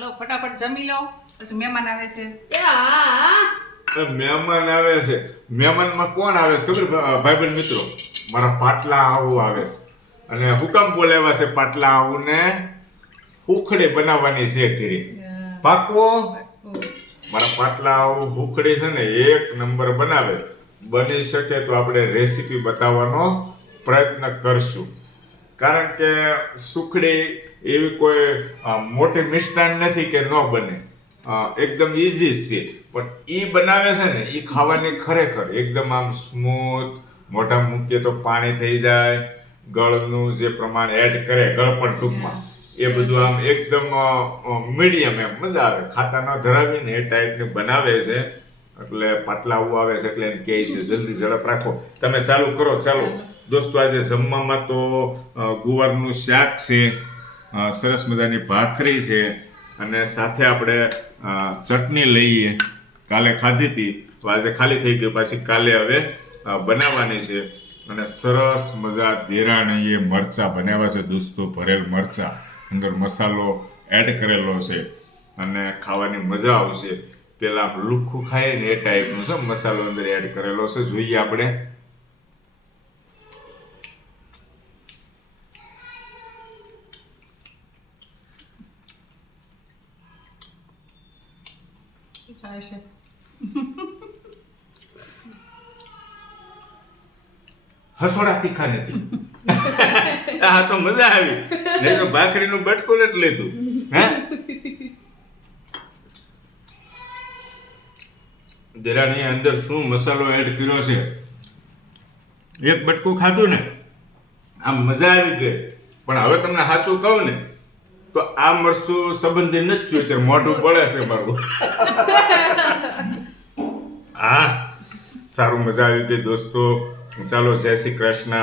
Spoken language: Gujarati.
હાલો ફટાફટ જમી લો, પછી મહેમાન આવે છે. મહેમાન આવે છે. મહેમાનમાં કોણ આવે છે ખબર ભાઈબંધ મિત્રો? મારા પાટલા આવું આવે છે. અને હુકમ બોલાવ્યા છે પાટલા આવું ને ઉખડી બનાવવાની છે કરી. પાકો મારા પાટલા આવું ઉખડી છે ને એક નંબર બનાવે. બની શકે તો આપણે રેસીપી બતાવવાનો પ્રયત્ન કરશું. કારણ કે સુખડી એવી કોઈ મોટી મિષ્ટાન નથી કે ન બને. એકદમ ઇઝી છે. પણ એ બનાવે છે ને એ ખાવાની ખરેખર એકદમ આમ સ્મૂથ, મોઢા મૂકીએ તો પાણી થઈ જાય, ગળનું જે પ્રમાણ એડ કરે, ગળ પણ ટૂંકમાં એ બધું આમ એકદમ મીડિયમ એમ મજા આવે. ખાતા ન ધરાવીને એ ટાઈપની બનાવે છે. એટલે પાટલા આવું આવે છે એટલે એમ કહે છે જલ્દી ઝડપ રાખો. તમે ચાલુ કરો. ચાલો દોસ્તો, આજે જમવામાં તો ગુવારનું શાક છે, સરસ મજાની ભાખરી છે, અને સાથે આપણે ચટણી લઈએ. કાલે ખાધી હતી તો આજે ખાલી થઈ ગઈ, પાછી કાલે હવે બનાવવાની છે. અને સરસ મજા દેરાણીએ મરચાં બનાવ્યા છે દોસ્તો, ભરેલ મરચાં, અંદર મસાલો એડ કરેલો છે અને ખાવાની મજા આવશે. પેલા આમ લુખ્ખું ખાઈએ ને એ ટાઈપનું છે, મસાલો અંદર એડ કરેલો છે. જોઈએ આપણે. થાય છે. હસોડા તીખા નથી. હા તો મજા આવી. નહીં તો ભાખરીનું બટકું નથી લીધું. હે દેરાણીએ અંદર શું મસાલો એડ કર્યો છે, એક બટકું ખાધું ને આમ મજા આવી ગઈ. પણ હવે તમને સાચું કહું ને તો આ મરચું સંબંધી નથી થયું, ત્યારે મોઢું બળે છે મારું. હા સારું, મજા આવી ગઈ દોસ્તો. ચાલો, જય શ્રી કૃષ્ણ.